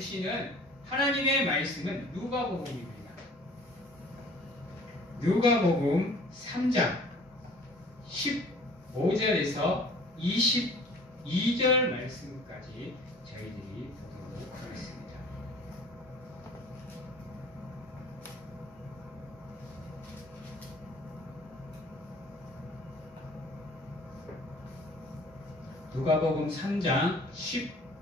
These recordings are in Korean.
주시는 하나님의 말씀은 누가복음입니다. 누가복음 3장 15절에서 22절 말씀까지 저희들이 보도록 하겠습니다. 누가복음 3장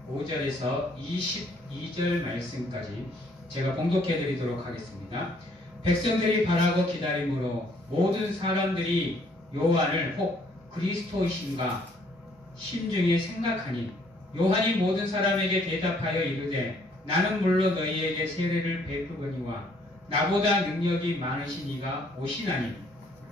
15절에서 22절 말씀까지 제가 봉독해 드리도록 하겠습니다. 백성들이 바라고 기다림으로 모든 사람들이 요한을 혹 그리스도이신가 심중에 생각하니 요한이 모든 사람에게 대답하여 이르되 나는 물론 너희에게 세례를 베푸거니와 나보다 능력이 많으신 이가 오시나니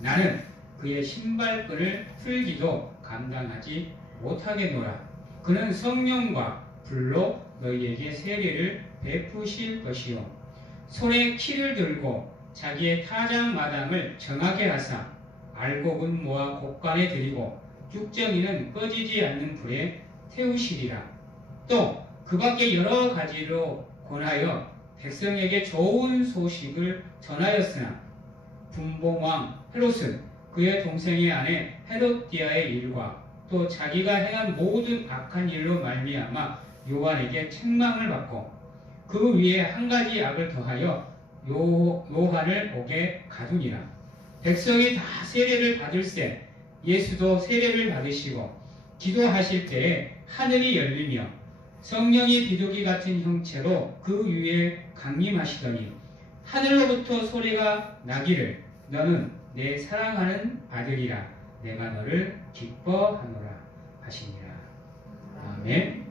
나는 그의 신발끈을 풀기도 감당하지 못하겠노라. 그는 성령과 불로 너희에게 세례를 베푸실 것이요 손에 키를 들고 자기의 타작마당을 정하게 하사 알곡은 모아 곡간에 들이고 쭉정이는 꺼지지 않는 불에 태우시리라. 또 그 밖에 여러 가지로 권하여 백성에게 좋은 소식을 전하였으나 분봉왕 헤롯은 그의 동생의 아내 헤롯디아의 일과 또 자기가 행한 모든 악한 일로 말미암아 요한에게 책망을 받고 그 위에 한 가지 악을 더하여 요한을 옥에 가두니라. 백성이 다 세례를 받을새 예수도 세례를 받으시고 기도하실 때에 하늘이 열리며 성령이 비둘기 같은 형체로 그 위에 강림하시더니 하늘로부터 소리가 나기를 너는 내 사랑하는 아들이라 내가 너를 기뻐하노라 하시니라. 아멘.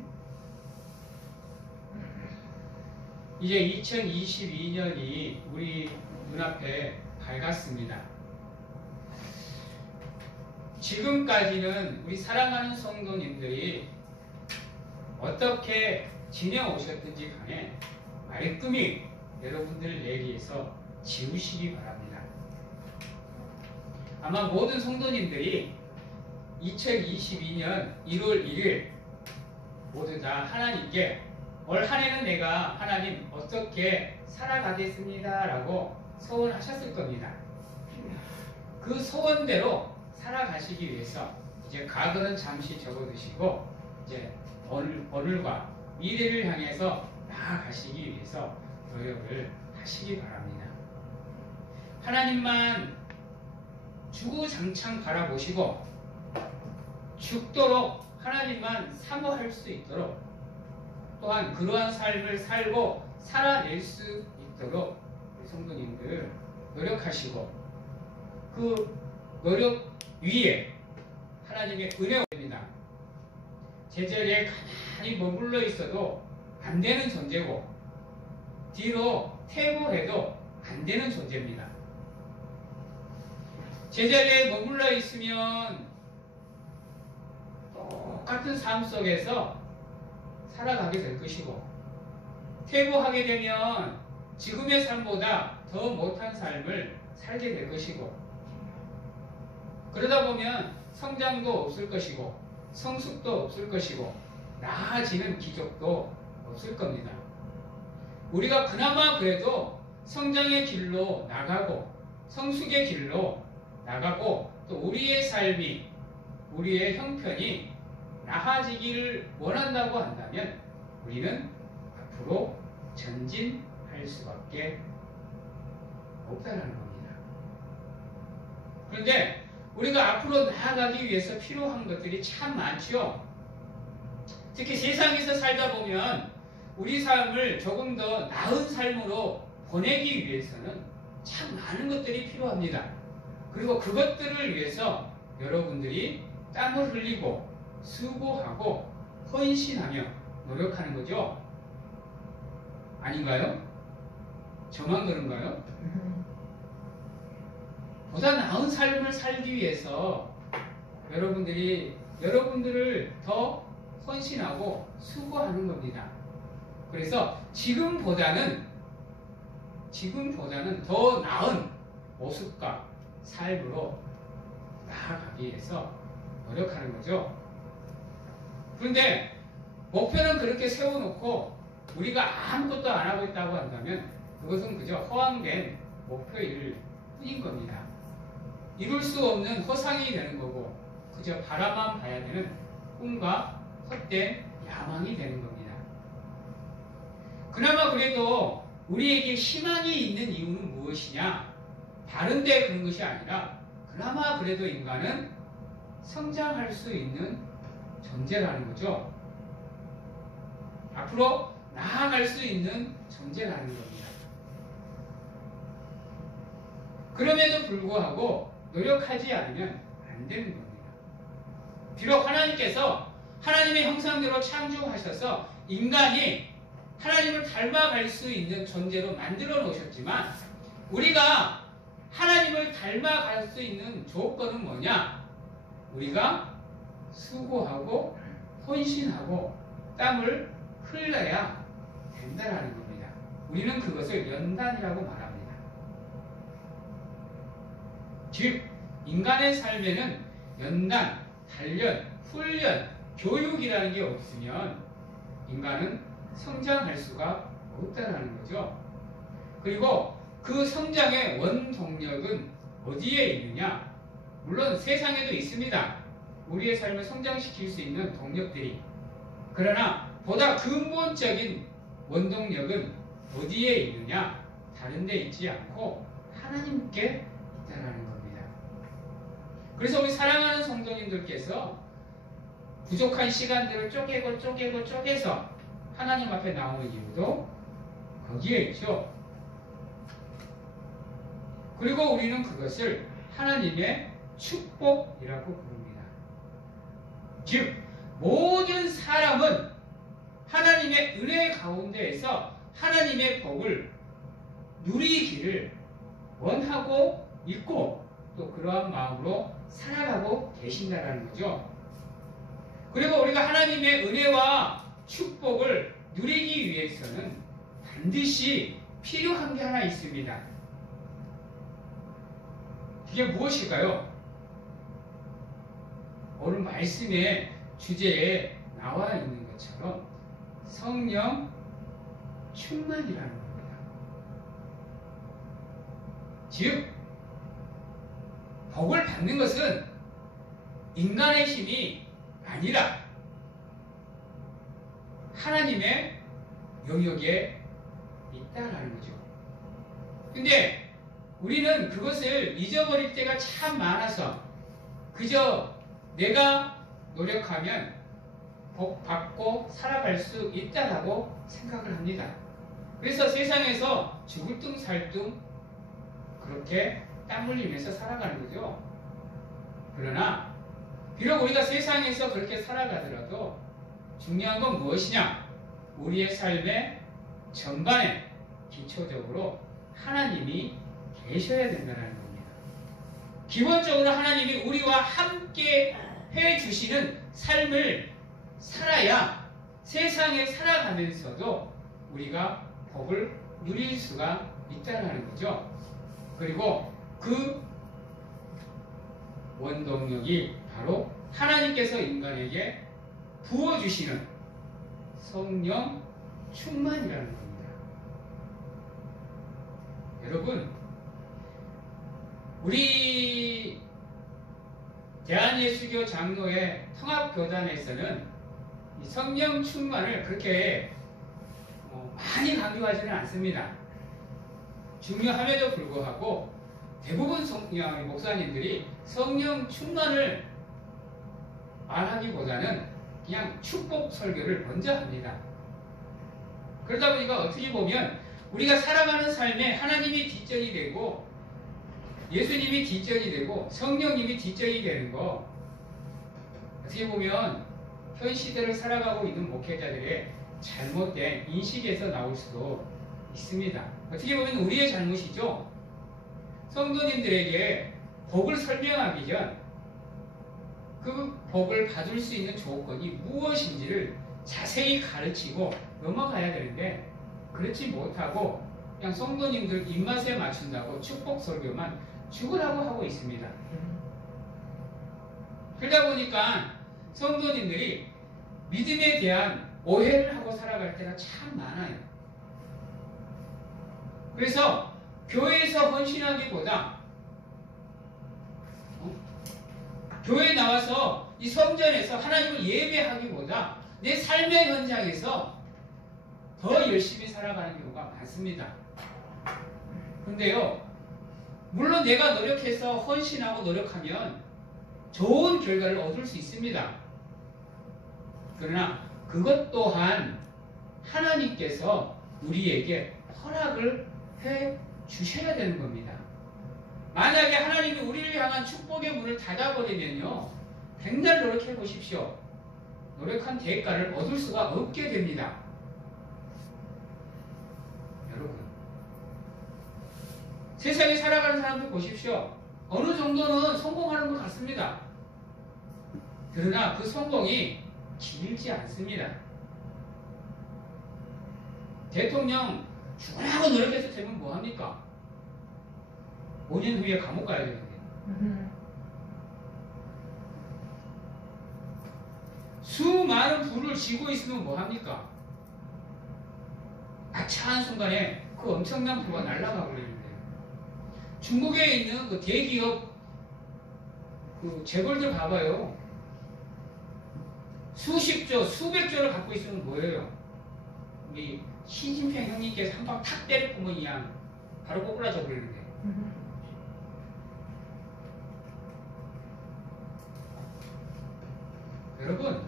이제 2022년이 우리 눈앞에 밝았습니다. 지금까지는 우리 사랑하는 성도님들이 어떻게 지내오셨든지 간에 말끔히 여러분들 내리에서 지우시기 바랍니다. 아마 모든 성도님들이 2022년 1월 1일 모두 다 하나님께 올 한 해는 내가 하나님 어떻게 살아가겠습니다 라고 소원하셨을 겁니다. 그 소원대로 살아가시기 위해서 이제 과거는 잠시 접어두시고 이제 오늘과 미래를 향해서 나아가시기 위해서 노력을 하시기 바랍니다. 하나님만 주구장창 바라보시고 죽도록 하나님만 사모할 수 있도록 또한 그러한 삶을 살고 살아낼 수 있도록 우리 성도님들 노력하시고 그 노력 위에 하나님의 은혜입니다. 제자리에 가만히 머물러 있어도 안 되는 존재고 뒤로 퇴보해도 안 되는 존재입니다. 제자리에 머물러 있으면 똑같은 삶 속에서 살아가게 될 것이고 퇴보하게 되면 지금의 삶보다 더 못한 삶을 살게 될 것이고 그러다 보면 성장도 없을 것이고 성숙도 없을 것이고 나아지는 기적도 없을 겁니다. 우리가 그나마 그래도 성장의 길로 나가고 성숙의 길로 나가고 또 우리의 삶이 우리의 형편이 나아지기를 원한다고 한다면 우리는 앞으로 전진할 수밖에 없다는 겁니다. 그런데 우리가 앞으로 나아가기 위해서 필요한 것들이 참 많죠. 특히 세상에서 살다 보면 우리 삶을 조금 더 나은 삶으로 보내기 위해서는 참 많은 것들이 필요합니다. 그리고 그것들을 위해서 여러분들이 땀을 흘리고 수고하고 헌신하며 노력하는 거죠. 아닌가요? 저만 그런가요? 보다 나은 삶을 살기 위해서 여러분들을 더 헌신하고 수고하는 겁니다. 그래서 지금보다는 더 나은 모습과 삶으로 나아가기 위해서 노력하는 거죠. 그런데 목표는 그렇게 세워놓고 우리가 아무것도 안 하고 있다고 한다면 그것은 그저 허황된 목표일 뿐인 겁니다. 이룰 수 없는 허상이 되는 거고 그저 바라만 봐야 되는 꿈과 헛된 야망이 되는 겁니다. 그나마 그래도 우리에게 희망이 있는 이유는 무엇이냐? 다른데 그런 것이 아니라 그나마 그래도 인간은 성장할 수 있는 존재라는 거죠. 앞으로 나아갈 수 있는 존재라는 겁니다. 그럼에도 불구하고 노력하지 않으면 안 되는 겁니다. 비록 하나님께서 하나님의 형상대로 창조하셔서 인간이 하나님을 닮아갈 수 있는 존재로 만들어 놓으셨지만 우리가 하나님을 닮아갈 수 있는 조건은 뭐냐? 우리가 수고하고 헌신하고 땀을 흘려야 된다는 겁니다. 우리는 그것을 연단이라고 말합니다. 즉 인간의 삶에는 연단, 단련, 훈련, 교육이라는 게 없으면 인간은 성장할 수가 없다는 거죠. 그리고 그 성장의 원동력은 어디에 있느냐? 물론 세상에도 있습니다. 우리의 삶을 성장시킬 수 있는 동력들이. 그러나 보다 근본적인 원동력은 어디에 있느냐? 다른 데 있지 않고 하나님께 있다는 겁니다. 그래서 우리 사랑하는 성도님들께서 부족한 시간들을 쪼개서 하나님 앞에 나오는 이유도 거기에 있죠. 그리고 우리는 그것을 하나님의 축복이라고 부릅니다. 즉 모든 사람은 하나님의 은혜 가운데에서 하나님의 복을 누리기를 원하고 있고 또 그러한 마음으로 살아가고 계신다는 거죠. 그리고 우리가 하나님의 은혜와 축복을 누리기 위해서는 반드시 필요한 게 하나 있습니다. 그게 무엇일까요? 오늘 말씀의 주제에 나와 있는 것처럼 성령 충만이라는 겁니다. 즉 복을 받는 것은 인간의 힘이 아니라 하나님의 영역에 있다라는 거죠. 근데 우리는 그것을 잊어버릴 때가 참 많아서 그저 내가 노력하면 복 받고 살아갈 수 있다라고 생각을 합니다. 그래서 세상에서 죽을 둥 살 둥 그렇게 땀 흘리면서 살아가는 거죠. 그러나 비록 우리가 세상에서 그렇게 살아가더라도 중요한 건 무엇이냐? 우리의 삶의 전반에 기초적으로 하나님이 계셔야 된다는 겁니다. 기본적으로 하나님이 우리와 함께 해주시는 삶을 살아야 세상에 살아가면서도 우리가 복을 누릴 수가 있다는 거죠. 그리고 그 원동력이 바로 하나님께서 인간에게 부어주시는 성령 충만이라는 겁니다. 여러분, 우리 대한예수교 장로의 통합교단에서는 이 성령 충만을 그렇게 많이 강조하지는 않습니다. 중요함에도 불구하고 대부분 목사님들이 성령 충만을 말하기보다는 그냥 축복 설교를 먼저 합니다. 그러다 보니까 어떻게 보면 우리가 살아가는 삶에 하나님이 뒷전이 되고 예수님이 뒷전이 되고 성령님이 뒷전이 되는 거 어떻게 보면 현 시대를 살아가고 있는 목회자들의 잘못된 인식에서 나올 수도 있습니다. 어떻게 보면 우리의 잘못이죠. 성도님들에게 복을 설명하기 전 그 복을 받을 수 있는 조건이 무엇인지를 자세히 가르치고 넘어가야 되는데 그렇지 못하고 그냥 성도님들 입맛에 맞춘다고 축복 설교만 죽으라고 하고 있습니다. 그러다 보니까 성도님들이 믿음에 대한 오해를 하고 살아갈 때가 참 많아요. 그래서 교회에서 헌신하기보다 교회에 나와서 이 성전에서 하나님을 예배하기보다 내 삶의 현장에서 더 열심히 살아가는 경우가 많습니다. 근데요, 물론 내가 노력해서 헌신하고 노력하면 좋은 결과를 얻을 수 있습니다. 그러나 그것 또한 하나님께서 우리에게 허락을 해 주셔야 되는 겁니다. 만약에 하나님이 우리를 향한 축복의 문을 닫아버리면요, 백날 노력해 보십시오. 노력한 대가를 얻을 수가 없게 됩니다. 여러분, 세상에 살아가는 사람들 보십시오. 어느 정도는 성공하는 것 같습니다. 그러나 그 성공이 길지 않습니다. 대통령 죽으라고 노력해서 되면 뭐합니까? 5년 후에 감옥 가야 되는데. 수많은 부를 쥐고 있으면 뭐합니까? 아차한 순간에 그 엄청난 부가 날아가 버리는데, 중국에 있는 그 대기업 그 재벌들 봐봐요. 수십조, 수백조를 갖고 있으면 뭐예요? 우리 시진핑 형님께서 한 방 탁 때려보면 그냥 바로 꼬꾸라져 버리는데. 여러분,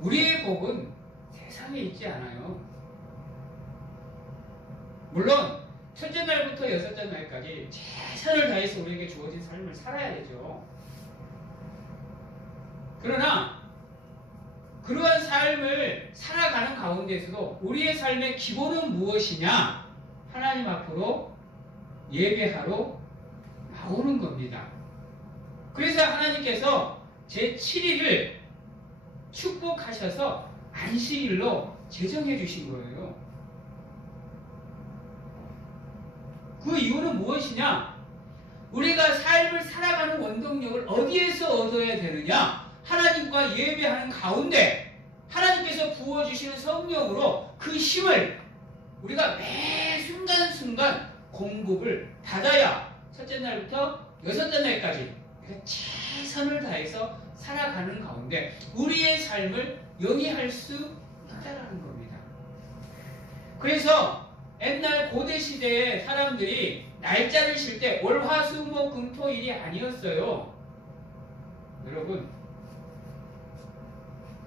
우리의 복은 세상에 있지 않아요. 물론 첫째 날부터 여섯째 날까지 최선을 다해서 우리에게 주어진 삶을 살아야 되죠. 그러나 그러한 삶을 살아가는 가운데서도 우리의 삶의 기본은 무엇이냐? 하나님 앞으로 예배하러 나오는 겁니다. 그래서 하나님께서 제7일을 축복하셔서 안식일로 제정해 주신 거예요. 그 이유는 무엇이냐? 우리가 삶을 살아가는 원동력을 어디에서 얻어야 되느냐? 하나님과 예배하는 가운데 하나님께서 부어주시는 성령으로 그 힘을 우리가 매 순간순간 공급을 받아야 첫째 날부터 여섯째 날까지 우리가 최선을 다해서 살아가는 가운데 우리의 삶을 영위할 수 있다는 겁니다. 그래서 옛날 고대 시대의 사람들이 날짜를 쉴 때 월화수목금토일이 아니었어요. 여러분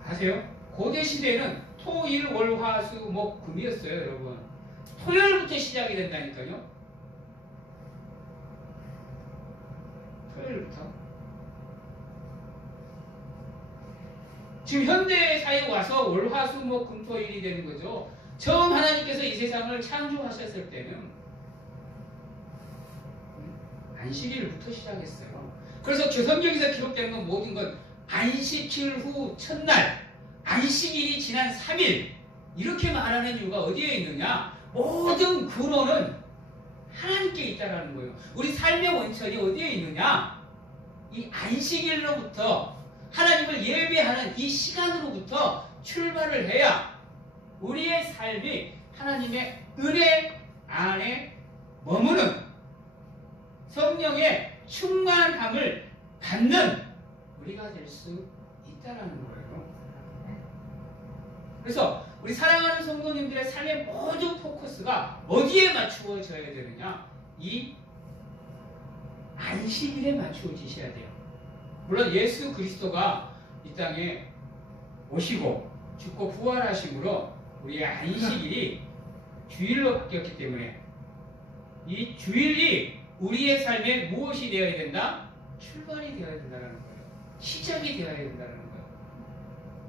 아세요? 고대 시대는 토일 월화수목금이었어요. 여러분 토요일부터 시작이 된다니까요. 토요일부터. 지금 현대 사회에 와서 월화수목금토일이 되는 거죠. 처음 하나님께서 이 세상을 창조하셨을 때는 안식일부터 시작했어요. 그래서 성경에서 기록되는 건 모든 건 안식일 후 첫날, 안식일이 지난 3일 이렇게 말하는 이유가 어디에 있느냐? 모든 근원은 하나님께 있다는 거예요. 우리 삶의 원천이 어디에 있느냐? 이 안식일로부터 하나님을 예배하는 이 시간으로부터 출발을 해야 우리의 삶이 하나님의 은혜 안에 머무는 성령의 충만함을 받는 우리가 될 수 있다는 거예요. 그래서 우리 사랑하는 성도님들의 삶의 모든 포커스가 어디에 맞추어져야 되느냐? 이 안식일에 맞추어지셔야 돼요. 물론 예수 그리스도가 이 땅에 오시고 죽고 부활하심으로 우리의 안식일이 주일로 바뀌었기 때문에 이 주일이 우리의 삶에 무엇이 되어야 된다? 출발이 되어야 된다는 거예요. 시작이 되어야 된다는 거예요.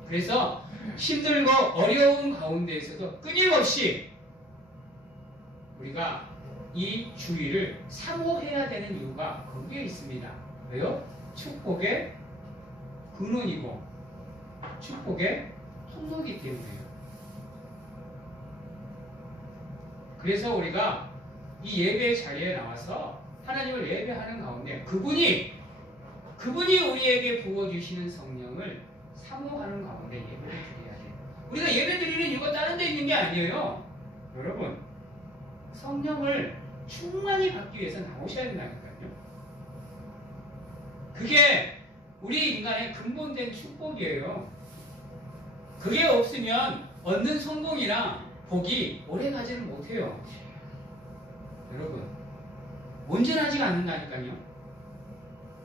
그래서 힘들고 어려운 가운데에서도 끊임없이 우리가 이 주일을 사모해야 되는 이유가 거기에 있습니다. 왜요? 축복의 근원이고 축복의 통로이기 때문에요. 그래서 우리가 이 예배 자리에 나와서 하나님을 예배하는 가운데 그분이 우리에게 부어주시는 성령을 사모하는 가운데 예배를 드려야 돼요. 우리가 예배 드리는 이유가 다른 데 있는 게 아니에요. 여러분, 성령을 충만히 받기 위해서 나오셔야 된다니까요. 그게 우리 인간의 근본된 축복이에요. 그게 없으면 얻는 성공이나 복이 오래가지는 못해요. 여러분, 온전하지가 않는다니까요.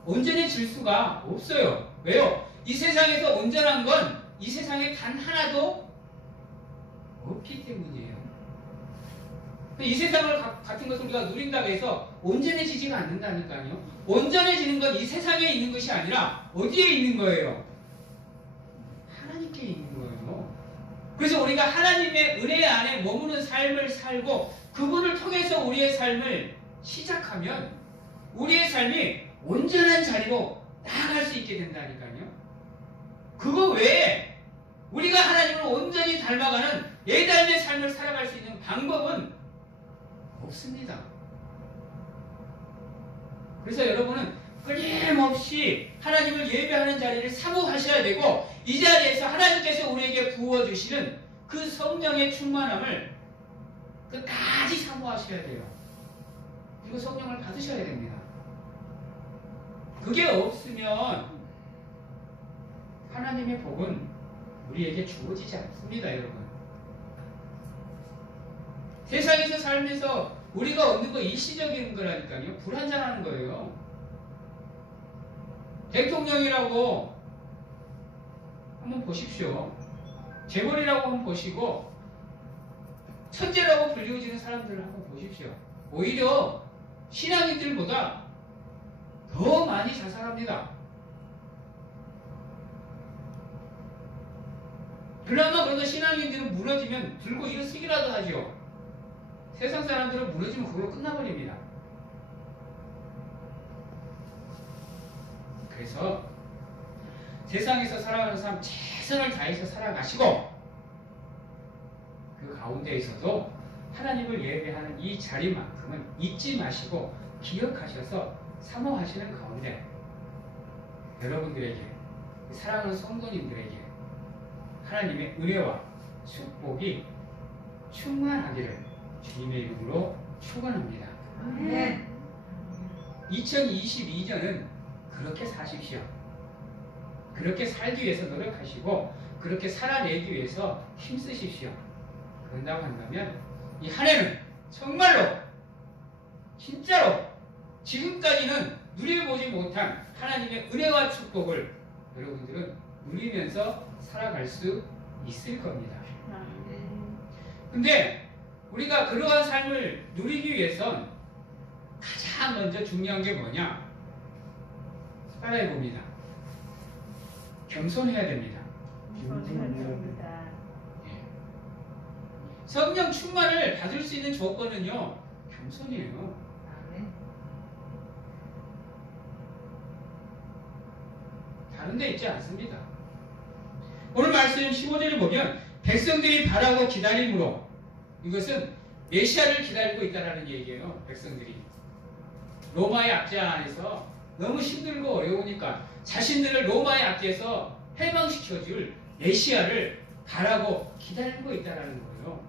온전해질 수가 없어요. 왜요? 이 세상에서 온전한 건 이 세상에 단 하나도 없기 때문이에요. 이 세상을 같은 것을 우리가 누린다고 해서 온전해지지가 않는다니까요. 온전해지는 건 이 세상에 있는 것이 아니라 어디에 있는 거예요? 하나님께 있는 거예요. 그래서 우리가 하나님의 은혜 안에 머무는 삶을 살고 그분을 통해서 우리의 삶을 시작하면 우리의 삶이 온전한 자리로 나아갈 수 있게 된다니까요. 그거 외에 우리가 하나님을 온전히 닮아가는 내 삶의 삶을 살아갈 수 있는 방법은 없습니다. 그래서 여러분은 끊임없이 하나님을 예배하는 자리를 사모하셔야 되고 이 자리에서 하나님께서 우리에게 부어주시는 그 성령의 충만함을 끝까지 사모하셔야 돼요. 그리고 성령을 받으셔야 됩니다. 그게 없으면 하나님의 복은 우리에게 주어지지 않습니다, 여러분. 세상에서 살면서 우리가 얻는 거 일시적인 거라니까요. 불완전하는 거예요. 대통령이라고 한번 보십시오. 재벌이라고 한번 보시고 천재라고 불리워지는 사람들을 한번 보십시오. 오히려 신앙인들보다 더 많이 자살합니다. 그나마 그러다 신앙인들은 무너지면 들고 일어서기라도 하죠. 세상 사람들은 무너지면 그걸로 끝나버립니다. 그래서 세상에서 살아가는 사람 최선을 다해서 살아가시고 그 가운데에서도 하나님을 예배하는 이 자리만큼은 잊지 마시고 기억하셔서 사모하시는 가운데 여러분들에게 사랑하는 성도님들에게 하나님의 은혜와 축복이 충만하기를 주님의 이름으로 축원합니다. 2022년은 그렇게 사십시오. 그렇게 살기 위해서 노력하시고 그렇게 살아내기 위해서 힘쓰십시오. 그런다고 한다면 이 한 해는 정말로 진짜로 지금까지는 누려보지 못한 하나님의 은혜와 축복을 여러분들은 누리면서 살아갈 수 있을 겁니다. 근데 우리가 그러한 삶을 누리기 위해선 가장 먼저 중요한 게 뭐냐? 따라해 봅니다. 겸손해야 됩니다. 성령 충만을 받을 수 있는 조건은요, 겸손이에요. 다른 데 있지 않습니다. 오늘 말씀 15절을 보면 백성들이 바라고 기다림으로 이것은 메시아를 기다리고 있다는 얘기예요. 백성들이 로마의 압제 안에서 너무 힘들고 어려우니까 자신들을 로마의 압제에서 해방시켜줄 메시아를 바라고 기다리고 있다는 거예요.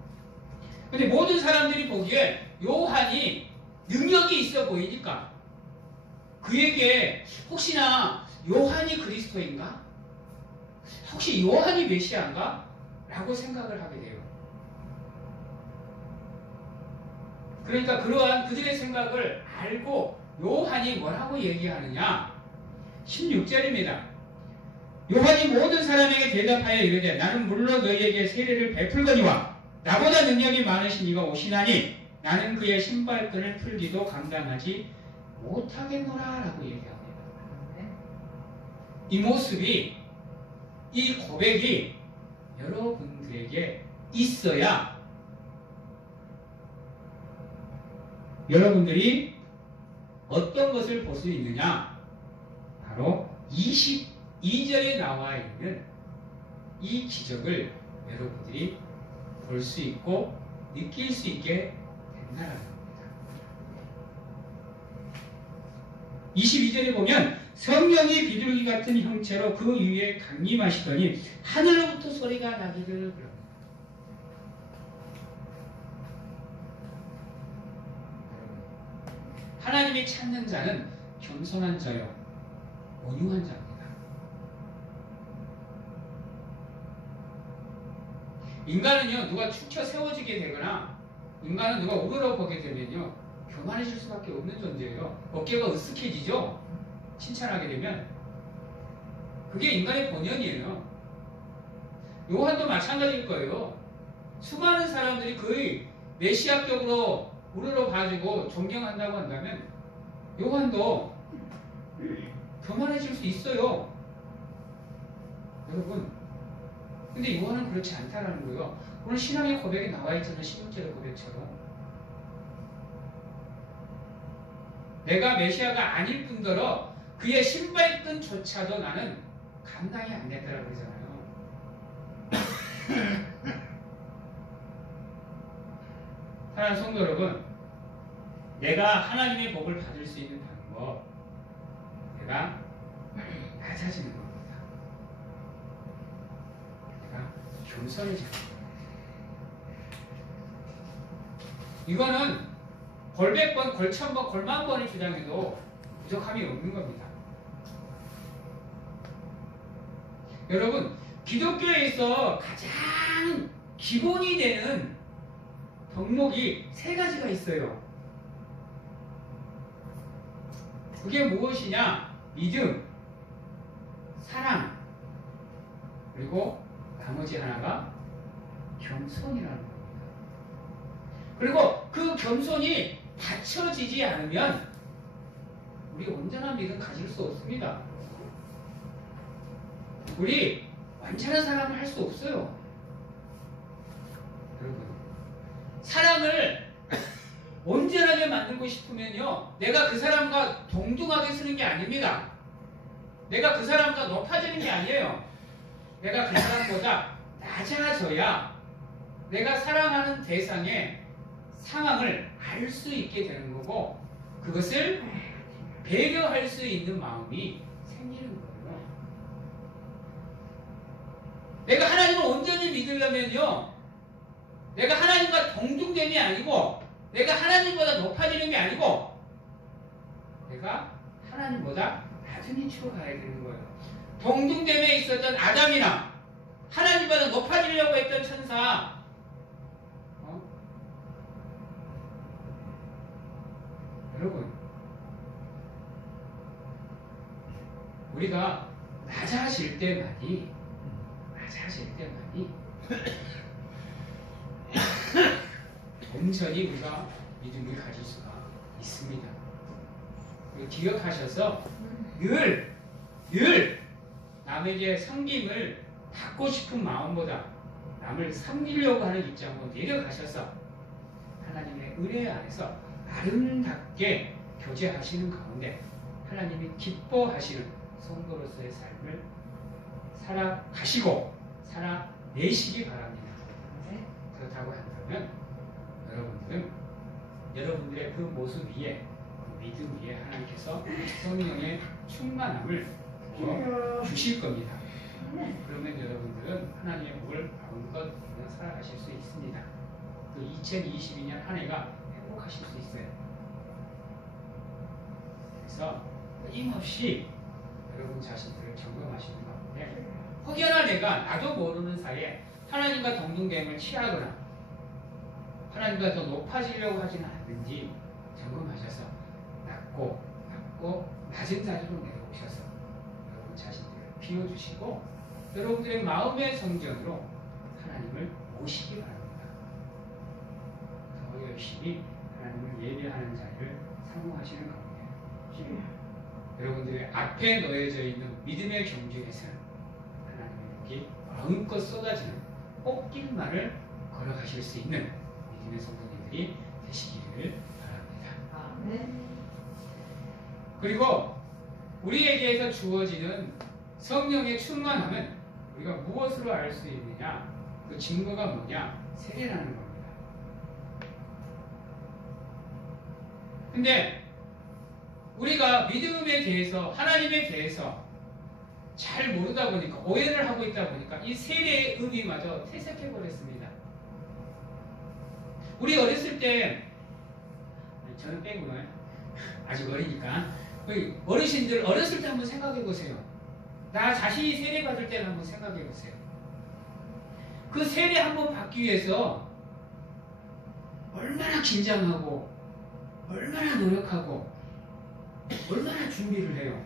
근데 모든 사람들이 보기에 요한이 능력이 있어 보이니까 그에게 혹시나 요한이 그리스도인가? 혹시 요한이 메시아인가? 라고 생각을 하게 돼요. 그러니까 그러한 그들의 생각을 알고 요한이 뭐라고 얘기하느냐? 16절입니다. 요한이 모든 사람에게 대답하여 이르되 나는 물론 너희에게 세례를 베풀거니와 나보다 능력이 많으신 이가 오시나니 나는 그의 신발끈을 풀기도 감당하지 못하겠노라 라고 얘기합니다. 이 모습이 이 고백이 여러분들에게 있어야 여러분들이 어떤 것을 볼 수 있느냐? 바로 22절에 나와 있는 이 기적을 여러분들이 볼 수 있고 느낄 수 있게 된다는 겁니다. 22절에 보면 성령이 비둘기 같은 형체로 그 위에 강림하시더니 하늘로부터 소리가 나기를 그럽니다. 하나님이 찾는 자는 겸손한 자요 온유한 자입니다. 인간은요 누가 축혀 세워지게 되거나 인간은 누가 우러러보게 되면요 교만해질 수밖에 없는 존재예요. 어깨가 으쓱해지죠. 칭찬하게 되면 그게 인간의 본연이에요. 요한도 마찬가지일 거예요. 수많은 사람들이 거의 메시아격으로 우러러봐주고 존경한다고 한다면 요한도 교만해질 수 있어요. 여러분 근데 요한은 그렇지 않다라는 거예요. 오늘 신앙의 고백에 나와 있잖아요. 16절의 고백처럼 내가 메시아가 아닐 뿐더러 그의 신발끈조차도 나는 감당이 안 된다라고 그러잖아요. 사랑하는 성도 여러분, 내가 하나님의 복을 받을 수 있는 방법, 내가 낮아지는 겁니다. 내가 겸손해지는 겁니다. 이거는 걸 100번, 걸 1000번, 걸 10,000번을 주장해도 부족함이 없는 겁니다. 여러분, 기독교에서 가장 기본이 되는 덕목이 3가지가 있어요. 그게 무엇이냐? 믿음, 사랑, 그리고 나머지 하나가 겸손이라는 겁니다. 그리고 그 겸손이 받쳐지지 않으면 우리 온전한 믿음 가질 수 없습니다. 우리 완전한 사랑을 할 수 없어요. 여러분, 사랑을 온전하게 만들고 싶으면요, 내가 그 사람과 동등하게 쓰는 게 아닙니다. 내가 그 사람과 높아지는 게 아니에요. 내가 그 사람보다 낮아져야 내가 사랑하는 대상의 상황을 알 수 있게 되는 거고, 그것을 배려할 수 있는 마음이 생기는 거예요. 내가 하나님을 온전히 믿으려면요, 내가 하나님과 동등됨이 아니고, 내가 하나님보다 높아지는 게 아니고, 내가 하나님보다 낮은 위치로 가야 되는 거예요. 동등됨에 있었던 아담이나 하나님보다 높아지려고 했던 천사, 여러분, 우리가 낮아질 때만이 온전히 우리가 믿음을 가질 수가 있습니다. 기억하셔서 늘 남에게 섬김을 받고 싶은 마음보다 남을 섬기려고 하는 입장으로 내려가셔서 하나님의 은혜 안에서 아름답게 교제하시는 가운데 하나님이 기뻐하시는 성도로서의 삶을 살아가시고 살아내시기 바랍니다. 그렇다고 한다면 여러분들은 여러분들의 그 모습 위에, 그 믿음 위에 하나님께서 성령의 충만함을 주실 겁니다. 그러면 여러분들은 하나님의 복을 마음껏 살아가실 수 있습니다. 또 2022년 한 해가 행복하실 수 있어요. 그래서 끊임없이 여러분 자신들을 점검하시는 가운데 혹여나 내가 나도 모르는 사이에 하나님과 동등됨을 취하거나 하나님과 더 높아지려고 하지는 않는지 점검하셔서 낮고 낮은 자리로 내려오셔서 여러분 자신들을 비워주시고 여러분들의 마음의 성전으로 하나님을 모시기 바랍니다. 더 열심히 하나님을 예배하는 자리를 사모하시는 가운데 여러분들의 앞에 놓여져 있는 믿음의 경주에서는 하나님의 복이 마음껏 쏟아지는 꽃길만을 걸어가실 수 있는 믿음의 성도님들이 되시기를 바랍니다. 그리고 우리에게서 주어지는 성령의 충만함은 우리가 무엇으로 알 수 있느냐? 그 증거가 뭐냐? 세례라는 겁니다. 근데 우리가 믿음에 대해서, 하나님에 대해서 잘 모르다 보니까, 오해를 하고 있다 보니까 이 세례의 의미마저 퇴색해버렸습니다. 우리 어렸을 때, 저는 빼고요. 아직 어리니까. 어르신들 어렸을 때 한번 생각해 보세요. 나 자신이 세례 받을 때를 한번 생각해 보세요. 그 세례 한번 받기 위해서 얼마나 긴장하고 얼마나 노력하고 얼마나 준비를 해요.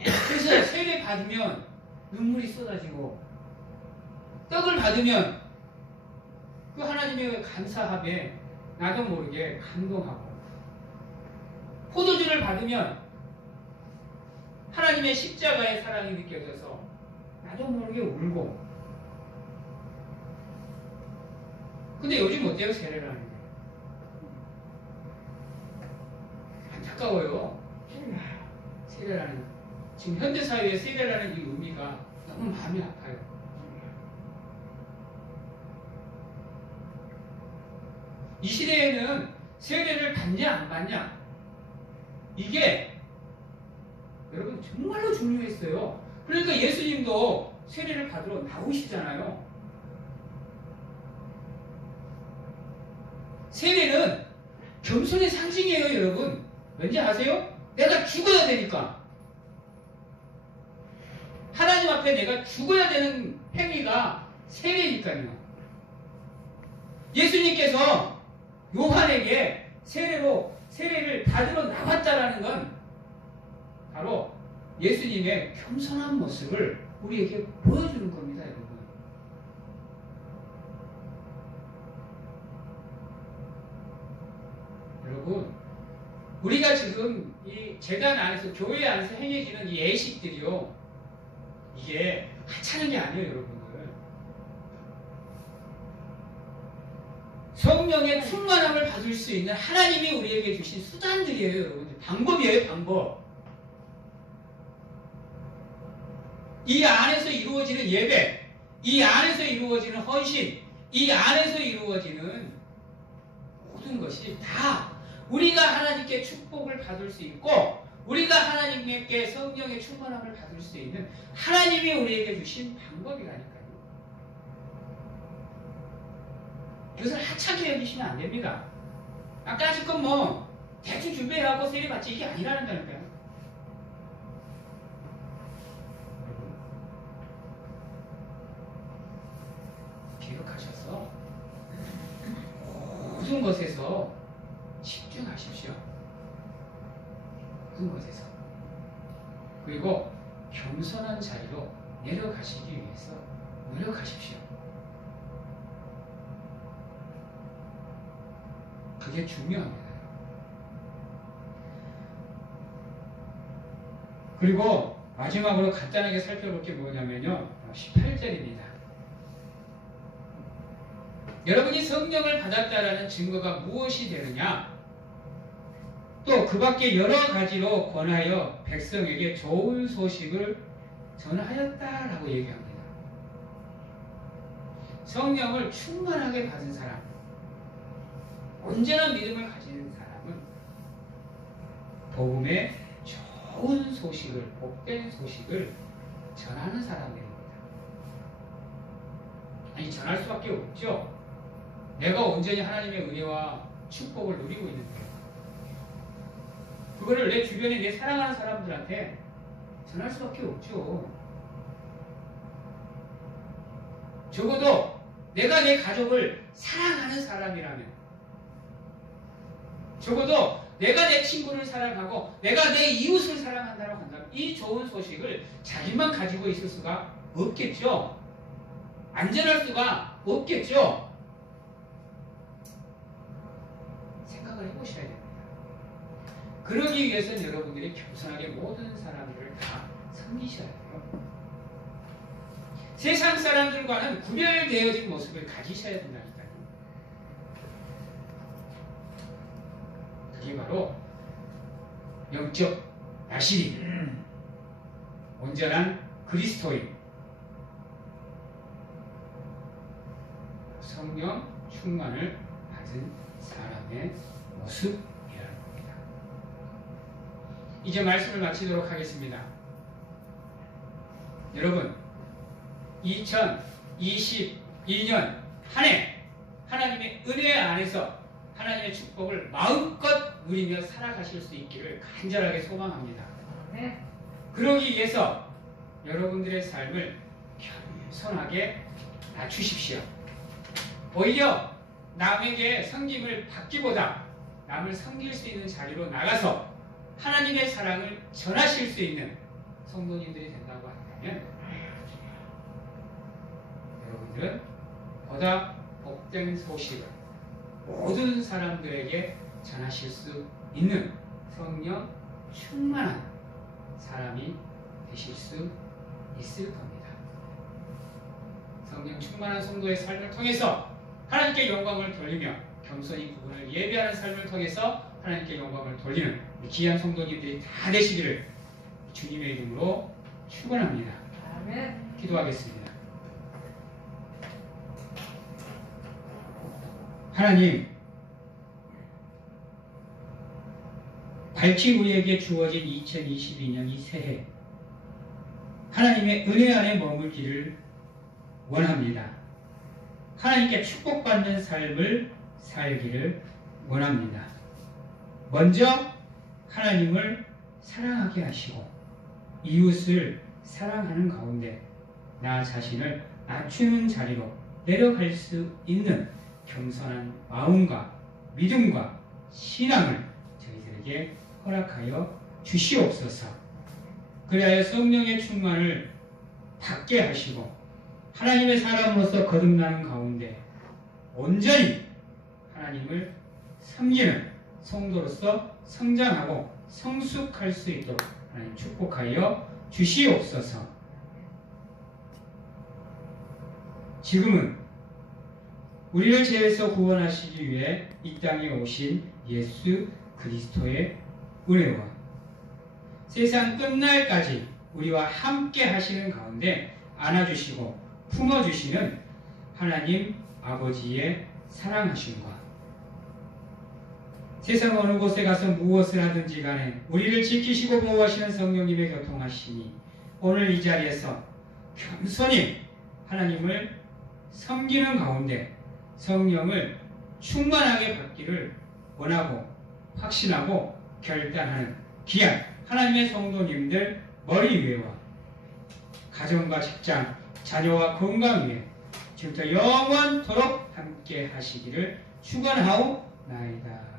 그래서 세례 받으면 눈물이 쏟아지고, 떡을 받으면 그 하나님의 감사함에 나도 모르게 감동하고, 포도주를 받으면 하나님의 십자가의 사랑이 느껴져서 나도 모르게 울고. 근데 요즘 어때요? 세례를 하는 게 안타까워요. 세례를 하는, 지금 현대사회에 세례를 하는 이 의미가 너무 마음이 아파요. 이 시대에는 세례를 받냐 안 받냐, 이게 여러분 정말로 중요했어요. 그러니까 예수님도 세례를 받으러 나오시잖아요. 세례는 겸손의 상징이에요, 여러분. 왠지 아세요? 내가 죽어야 되니까. 하나님 앞에 내가 죽어야 되는 행위가 세례니까요. 예수님께서 요한에게 세례를 받으러 나왔다라는 건 바로 예수님의 겸손한 모습을 우리에게 보여주는 겁니다, 여러분. 여러분, 우리가 지금 이 재단 안에서, 교회 안에서 행해지는 이 예식들이요, 이게 하찮은 게 아니에요, 여러분들. 성령의 충만함을 받을 수 있는 하나님이 우리에게 주신 수단들이에요, 여러분들. 방법이에요, 방법. 이 안에서 이루어지는 예배, 이 안에서 이루어지는 헌신, 이 안에서 이루어지는 모든 것이 다 우리가 하나님께 축복을 받을 수 있고, 우리가 하나님께 성령의 충만함을 받을 수 있는 하나님이 우리에게 주신 방법이라니까요. 이것을 하찮게 여기시면 안 됩니다. 아까 지금 뭐 대충 준비하고 세례 받지, 이게 아니라는 거니까요. 기억하셔서 모든 것에서 집중하십시오. 모든 것에서. 그리고 겸손한 자리로 내려가시기 위해서 노력하십시오. 그게 중요합니다. 그리고 마지막으로 간단하게 살펴볼 게 뭐냐면요, 18절입니다. 여러분이 성령을 받았다라는 증거가 무엇이 되느냐? 또 그 밖에 여러 가지로 권하여 백성에게 좋은 소식을 전하였다라고 얘기합니다. 성령을 충만하게 받은 사람, 온전한 믿음을 가지는 사람은 복음의 좋은 소식을, 복된 소식을 전하는 사람들입니다. 아니, 전할 수밖에 없죠. 내가 온전히 하나님의 은혜와 축복을 누리고 있는데 그거를 내 주변에 내 사랑하는 사람들한테 전할 수밖에 없죠. 적어도 내가 내 가족을 사랑하는 사람이라면, 적어도 내가 내 친구를 사랑하고 내가 내 이웃을 사랑한다고 한다면 이 좋은 소식을 자기만 가지고 있을 수가 없겠죠. 안전할 수가 없겠죠. 생각을 해보셔야 됩니다. 그러기 위해서는 여러분들이 겸손하게 모든 사람들을 다 섬기셔야 돼요. 세상 사람들과는 구별되어진 모습을 가지셔야 된다니까요. 그게 바로 영적 나시린, 온전한 그리스도인, 성령 충만을 받은 사람의 모습이라는 겁니다. 이제 말씀을 마치도록 하겠습니다. 여러분, 2021년 한 해 하나님의 은혜 안에서 하나님의 축복을 마음껏 누리며 살아가실 수 있기를 간절하게 소망합니다. 그러기 위해서 여러분들의 삶을 겸손하게 낮추십시오. 오히려 남에게 섬김을 받기보다 남을 섬길 수 있는 자리로 나가서 하나님의 사랑을 전하실 수 있는 성도님들이 된다고 한다면 여러분들은 보다 복된 소식을 모든 사람들에게 전하실 수 있는 성령 충만한 사람이 되실 수 있을 겁니다. 성령 충만한 성도의 삶을 통해서 하나님께 영광을 돌리며 겸손히 그분을 예배하는 삶을 통해서 하나님께 영광을 돌리는 귀한 성도님들이 다 되시기를 주님의 이름으로 축원합니다. 아멘. 기도하겠습니다. 하나님, 밝히 우리에게 주어진 2022년 이 새해 하나님의 은혜 안에 머물기를 원합니다. 하나님께 축복받는 삶을 살기를 원합니다. 먼저 하나님을 사랑하게 하시고 이웃을 사랑하는 가운데 나 자신을 낮추는 자리로 내려갈 수 있는 겸손한 마음과 믿음과 신앙을 저희들에게 허락하여 주시옵소서. 그리하여 성령의 충만을 받게 하시고 하나님의 사람으로서 거듭나는 가운데 온전히 하나님을 섬기는 성도로서 성장하고 성숙할 수 있도록 하나님 축복하여 주시옵소서. 지금은 우리를 죄에서 구원하시기 위해 이 땅에 오신 예수 그리스도의 은혜와 세상 끝날까지 우리와 함께 하시는 가운데 안아주시고 품어주시는 하나님 아버지의 사랑하심과 세상 어느 곳에 가서 무엇을 하든지 간에 우리를 지키시고 보호하시는 성령님의 교통하심이 오늘 이 자리에서 겸손히 하나님을 섬기는 가운데 성령을 충만하게 받기를 원하고 확신하고 결단하는 귀한 하나님의 성도님들 머리 위에와 가정과 직장, 자녀와 건강 위에 지금부터 영원토록 함께 하시기를 축원하옵나이다.